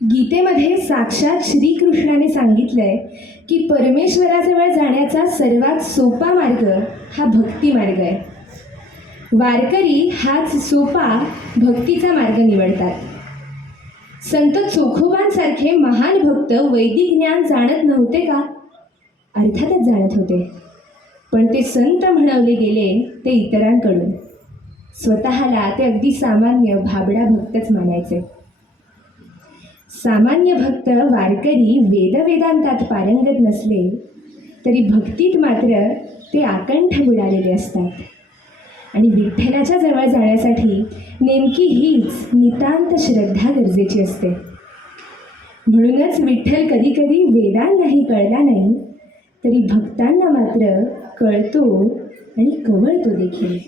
गीतेमध्ये साक्षात श्रीकृष्णाने सांगितलंय की परमेश्वराजवळ जाण्याचा सर्वात सोपा मार्ग हा भक्ती मार्ग आहे. वारकरी हाच सोपा भक्तीचा मार्ग निवडतात. संत चोखोबांसारखे महान भक्त वैदिक ज्ञान जाणत नव्हते का? अर्थातच जाणत होते, पण ते संत म्हणवले गेले ते इतरांकडून. स्वतःला ते अगदी सामान्य भाबडा भक्तच मानायचे. सामान्य भक्त वारकरी वेदवेदांतात पारंगत नसले तरी भक्तीत मात्र ते आकंठ बुडालेले असतात. आणि विठ्ठलाच्या जवळ जाण्यासाठी नेमकी हीच नितांत श्रद्धा गरजेची असते. म्हणूनच विठ्ठल कधी कधी वेदांनाही कळला नाही तरी भक्तांना मात्र कळतो आणि कवळतो देखील.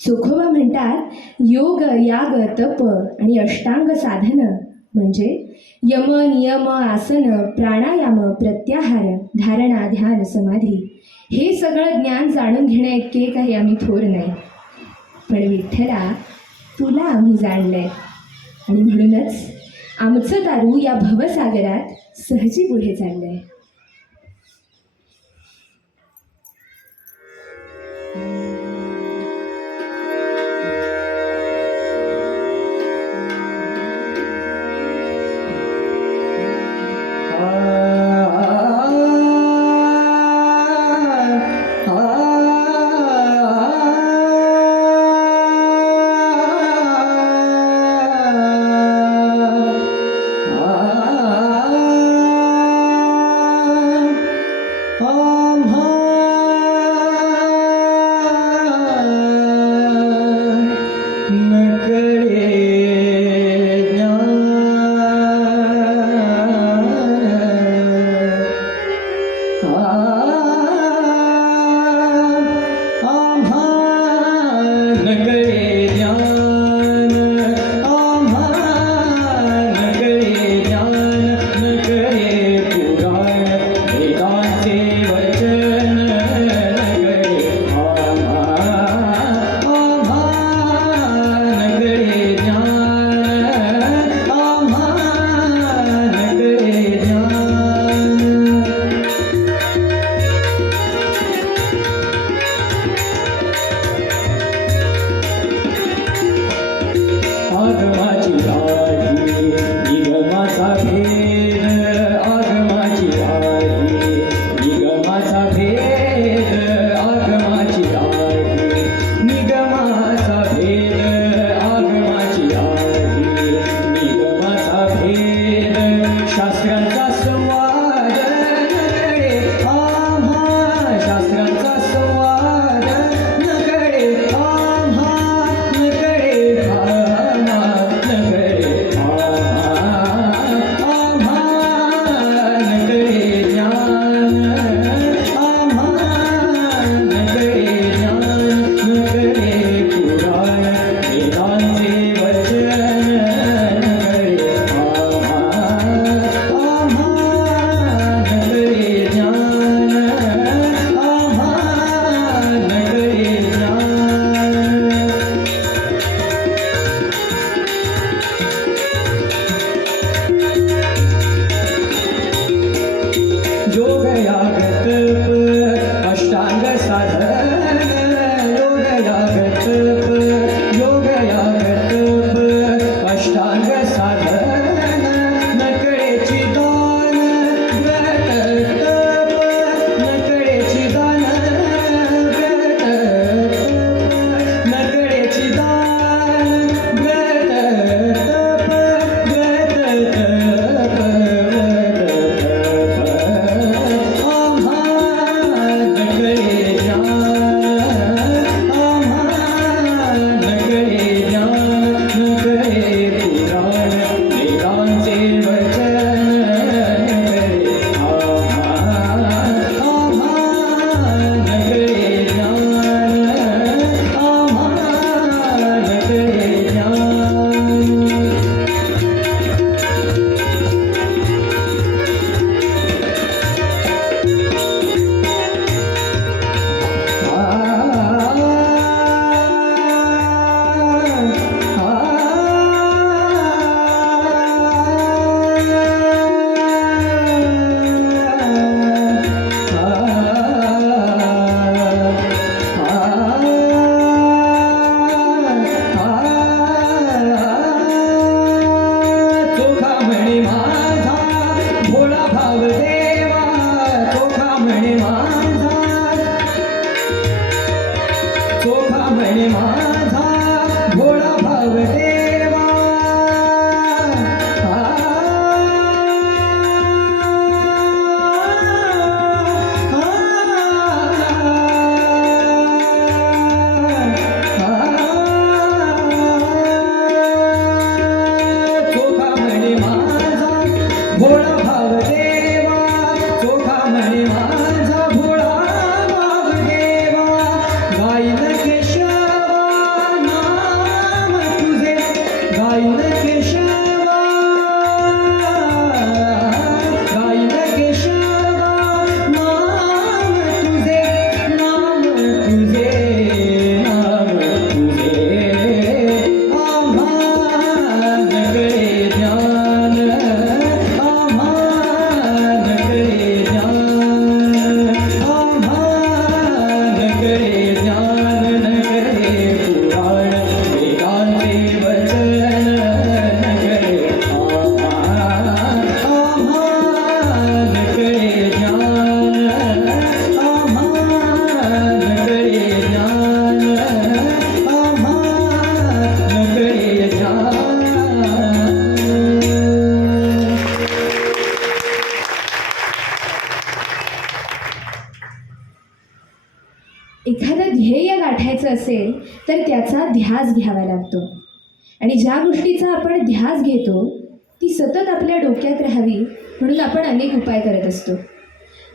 चोखोबा म्हणतात, योग याग तप आणि अष्टांग साधन म्हणजे यम नियम आसन प्राणायाम प्रत्याहार धारणा ध्यान समाधी हे सगळं ज्ञान जाणून घेण्या इतके काही आम्ही थोर नाही, पण विठ्ठला तुला आम्ही जाणलंय आणि म्हणूनच आमचं दारू या भवसागरात सहजी पुढे चाललंय. भोळा भाव देवा चोखा म्हणे माझा भोळा भाव देवा गाईन केशवा नाम तुझे गाईन केशवा गाईन केशवा नाम तुझे नाम तुझे नाम तुझे आम्हा नकळे ज्ञान आम्हा नकळे ज्ञान आम्हा नकळे ज्ञान नकळे पुराण वेदांचे वचन नकळे आम्हा नकळे ज्ञान आम्हा नकळे ज्ञान आम्हा नकळे ज्ञान. एखादं ध्येय गाठायचं असेल तर त्याचा ध्यास घ्यावा लागतो आणि ज्या गोष्टीचा आपण ध्यास घेतो ती सतत आपल्या डोक्यात राहावी म्हणून आपण अनेक उपाय करत असतो.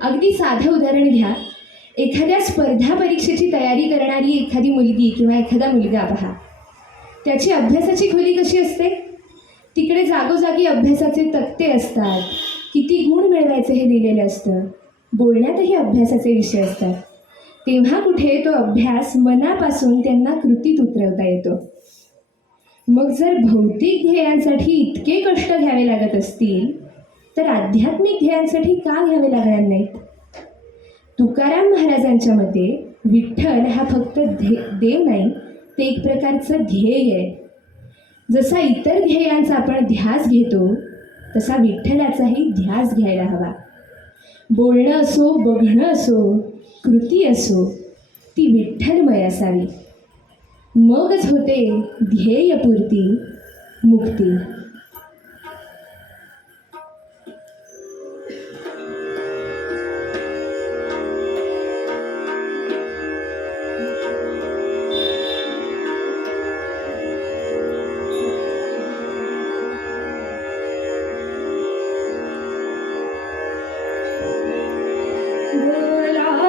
अगदी साधं उदाहरण घ्या. एखाद्या स्पर्धा परीक्षेची तयारी करणारी एखादी मुलगी किंवा एखादा मुलगा पहा. त्याची अभ्यासाची खोली कशी असते? तिकडे जागोजागी अभ्यासाचे तक्ते असतात, किती गुण मिळवायचे हे लिहिलेलं असतं, बोलण्यातही अभ्यासाचे विषय असतात. तेव्हा कुठे तो अभ्यास मनापासून त्यांना कृतीत उतरवता येतो. मग जर भौतिक ध्येयांसाठी इतके कष्ट घ्यावे लागत असतील तर आध्यात्मिक ध्येयांसाठी का घ्यावे लागणार नाहीत? तुकाराम महाराजांच्या मते विठ्ठल हा फक्त देव नाही, ते एक प्रकारचं ध्येय आहे. जसा इतर ध्येयांचा आपण ध्यास घेतो तसा विठ्ठलाचाही ध्यास घ्यायला हवा. बोलणं असो, बघणं असो, कृती असो, ती विठ्ठलमय असावी. मगच होते ध्येयपूर्ती, मुक्ती. बोलावा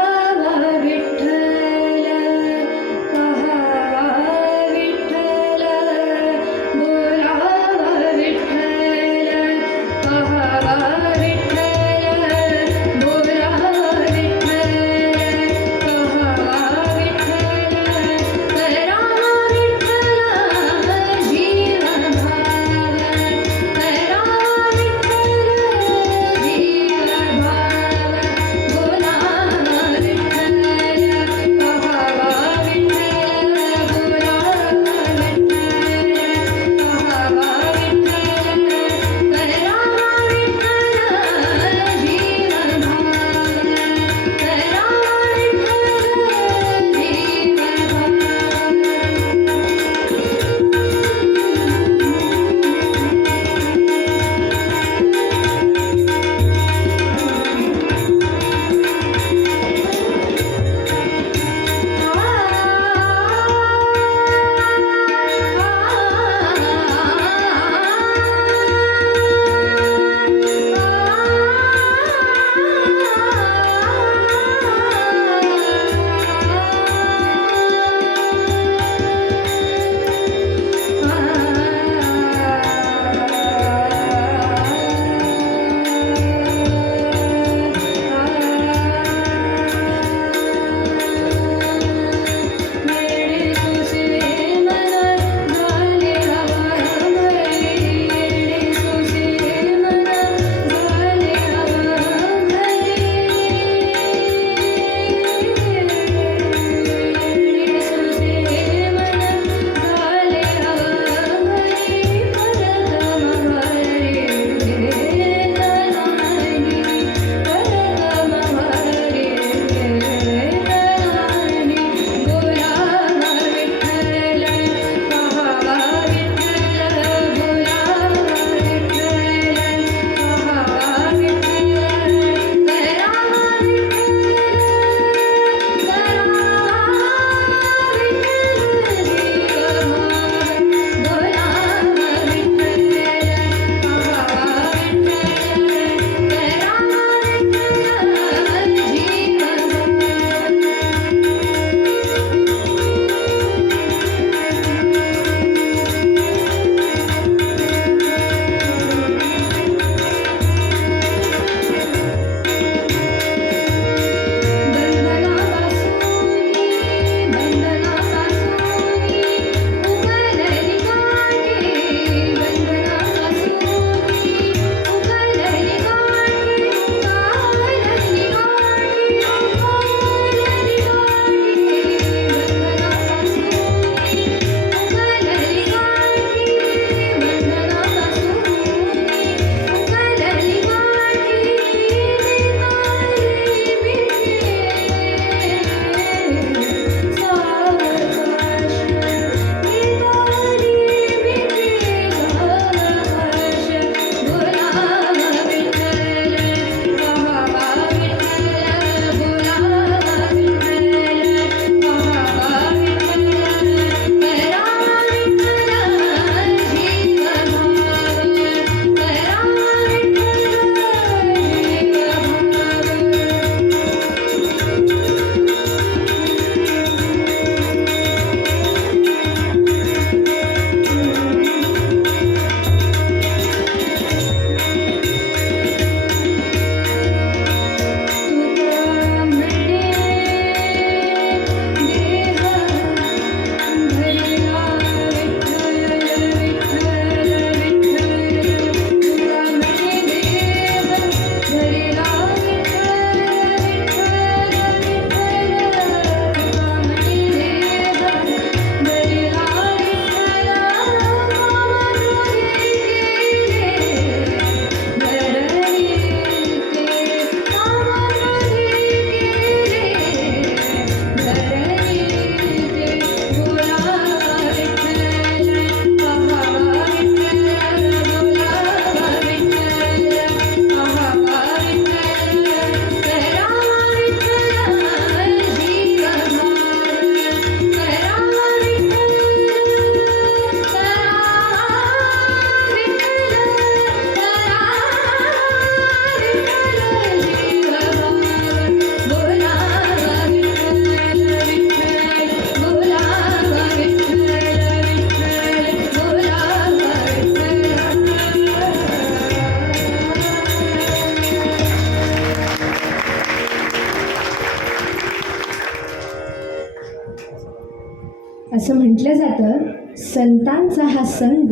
म्हटलं जातं, संतांचा हा संग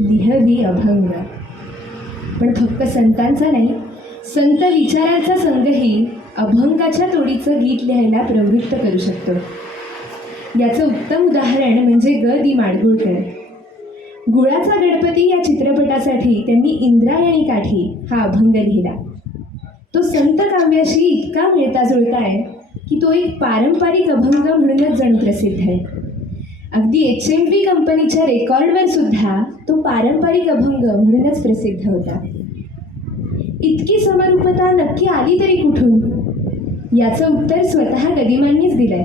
लिहवी अभंग. पण फक्त संतांचा नाही, संत विचारांचा संघही अभंगाच्या तोडीचं गीत लिहायला प्रवृत्त करू शकतो. याचं उत्तम उदाहरण म्हणजे ग दी माडगुळकर. गुळाचा गणपती या चित्रपटासाठी त्यांनी इंद्रायणी काठी हा अभंग लिहिला. तो संत काव्याशी इतका मिळता जुळता आहे की तो एक पारंपरिक अभंग म्हणूनच जणू प्रसिद्ध आहे. अगदी HMV कंपनीच्या रेकॉर्डवर सुद्धा तो पारंपरिक अभंग म्हणूनच प्रसिद्ध होता. इतकी समरूपता नक्की आली तरी कुठून? याचं उत्तर स्वतः गदिमांनीच दिलंय.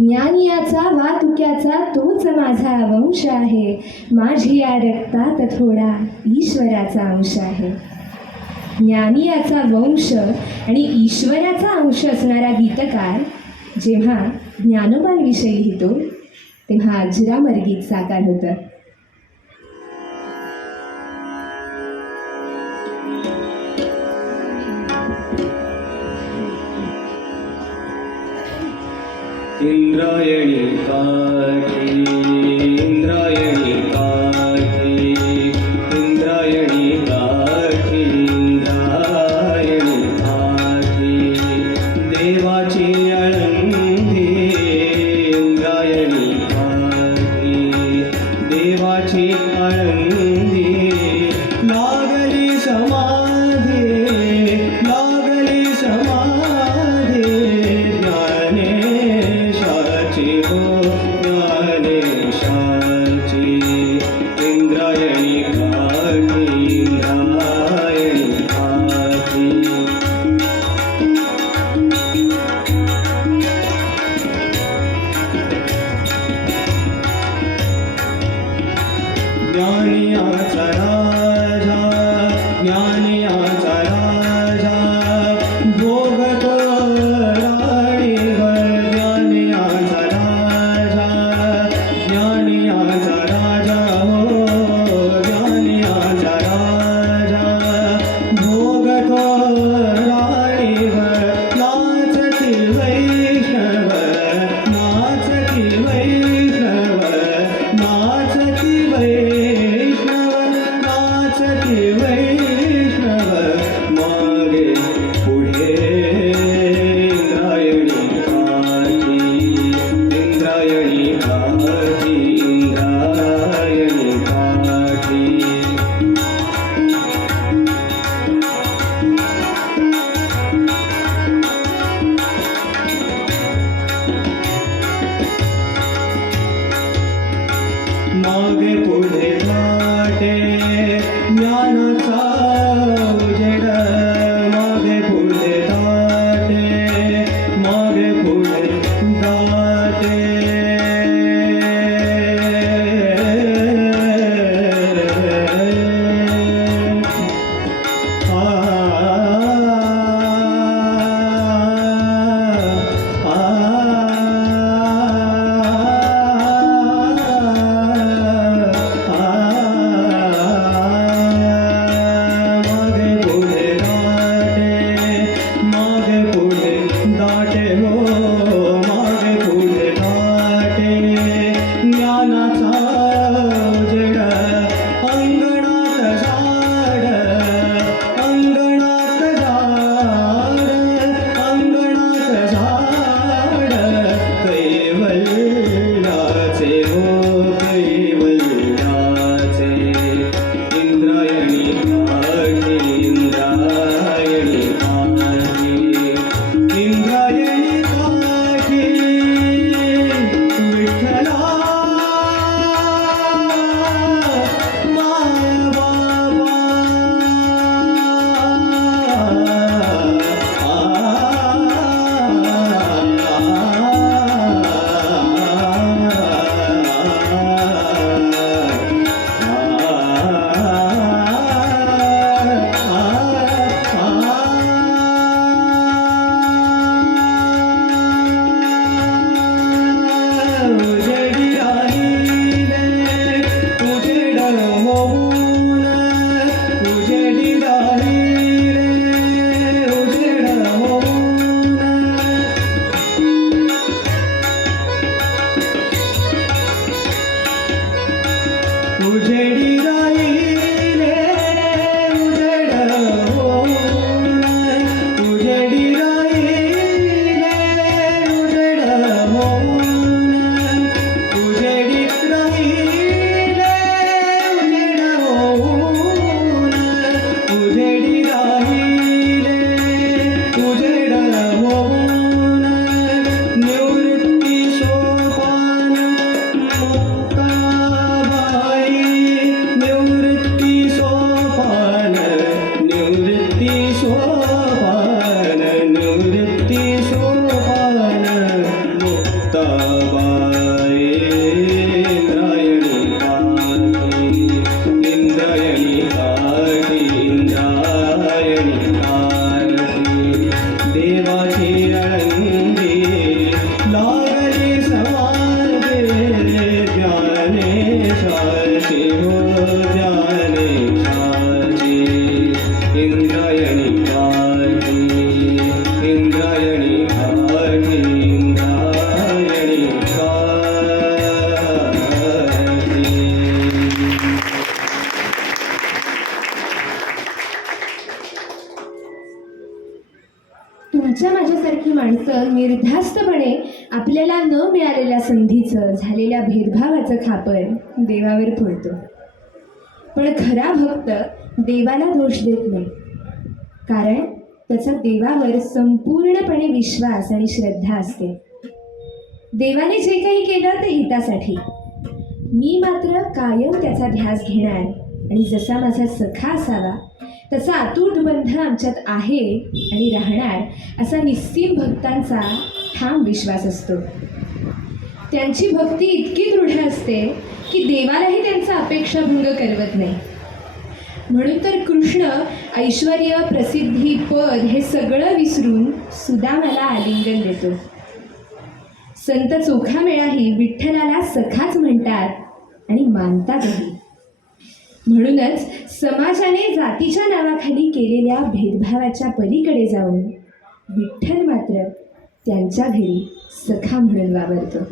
ज्ञानियाचा वा तुक्याचा तोच माझा वंश आहे, माझी या रक्तात थोडा ईश्वराचा अंश आहे. ज्ञानियाचा वंश आणि ईश्वराचा अंश असणारा गीतकार जेव्हा ज्ञानोबांविषयी लिहितो तेव्हा अजरामर गीत साकार होतं. इंद्रायणी काठी, इंद्रायणी काठी, इंद्रायणी काठी, इंद्रायणी काठी, देवाची आळंदी, इंद्रायणी काठी, देवाची आळंदी, लागली समाधी, लागली समाधी, ज्ञानेशाची हो ज्ञानेशाची, इंद्रायणी काठी, इंद्रायणी काठी. ज्ञानियाचा राजा, ज्ञानियाचा राजा, भोगतो राणीवर. ज्ञानियाचा राजा, ज्ञानियाचा राजा, हो ज्ञानियाचा राजा, भोगतो राणीवर. नाचती वैष्णव, नाचती वैष्णव, नाचती वैष्णव, नाचती वैष्णव, मागे पुढे इंद्रायणी काठी, इंद्रायणी काठी, इंद्रायणी काठी. मागे पुढे घाटे ज्ञानाचा उजेड, मागे पुढे घाटे, मागे पुढे घाटे. तुमच्या माझ्यासारखी माणसं निर्धास्तपणे आपल्याला न मिळालेल्या संधीचं, झालेल्या भेदभावाचं खापर देवावर फोडतो. पण खरा भक्त देवाला दोष देत नाही, कारण त्याचा देवावर संपूर्णपणे विश्वास आणि श्रद्धा असते. देवाने जे काही केलं ते हितासाठी. मी मात्र कायम त्याचा ध्यास घेणार आणि जसा माझा सखा असावा तसा अतूट बंध आमच्यात आहे आणि राहणार असा निस्सीम भक्तांचा ठाम विश्वास असतो. त्यांची भक्ती इतकी दृढ असते की देवालाही त्यांचा अपेक्षाभंग करवत नाही. म्हणून तर कृष्ण ऐश्वर्य, प्रसिद्धी, पद हे सगळं विसरून सुदामाला आलिंगन देतो. संत चोखामेळाही विठ्ठलाला सखाच म्हणतात आणि मानतातही. म्हणूनच समाजाने जातीच्या नावाखाली केलेल्या भेदभावाच्या पलीकडे जाऊन विठ्ठल मात्र त्यांच्या घरी सखा म्हणून वावरतो.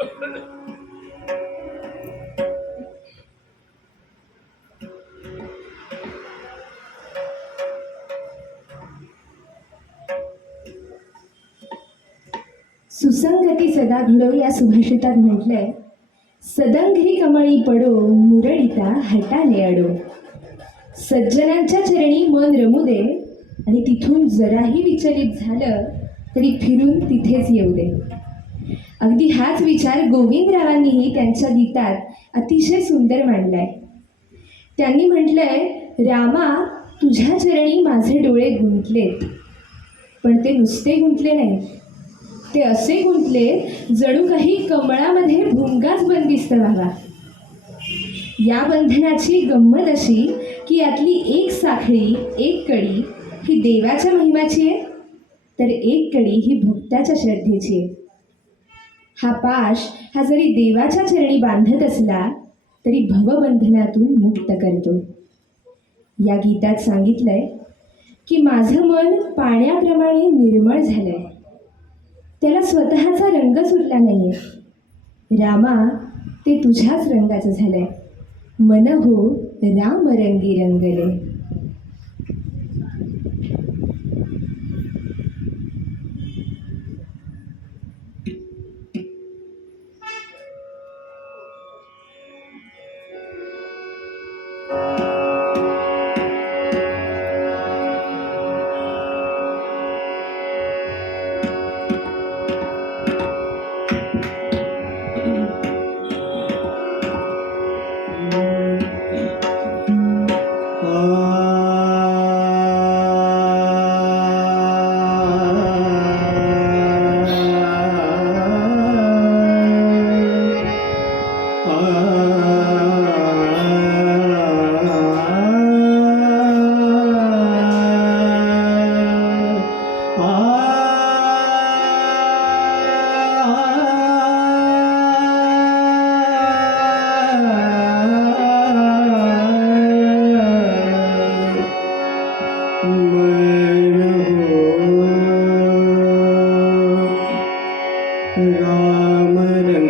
सुसंगती सदा घडो या सुभाषितात म्हटलंय, सदंघ्री कमळी पडो मुरळीता हटाले अडो. सज्जनांच्या चरणी मन रमू दे आणि तिथून जराही विचलित झालं तरी फिरून तिथेच येऊ दे. अगदी हाच विचार गोविंदरावांनीही त्यांच्या गीतात अतिशय सुंदर मांडलाय. त्यांनी म्हटलंय, रामा तुझ्या चरणी माझे डोळे गुंतलेत, पण ते नुसते गुंतले नाहीत, ते असे गुंतले जणू काही कमळामध्ये भुंगाच बंदिस्त व्हावा. या बंधनाची गंमत अशी की यातली एक साखळी, एक कडी ही देवाच्या महिमाची आहे, तर एक कडी ही भक्ताच्या श्रद्धेची आहे. हा पाश हा जरी देवाच्या चरणी बांधत असला तरी भवबंधनातून मुक्त करतो. या गीतात सांगितलंय की माझं मन पाण्याप्रमाणे निर्मळ झालंय, त्याला स्वतःचा रंगच उरला नाहीये. रामा ते तुझ्याच रंगाचं झालंय, मन हो राम रंगी रंगले. राम रंगी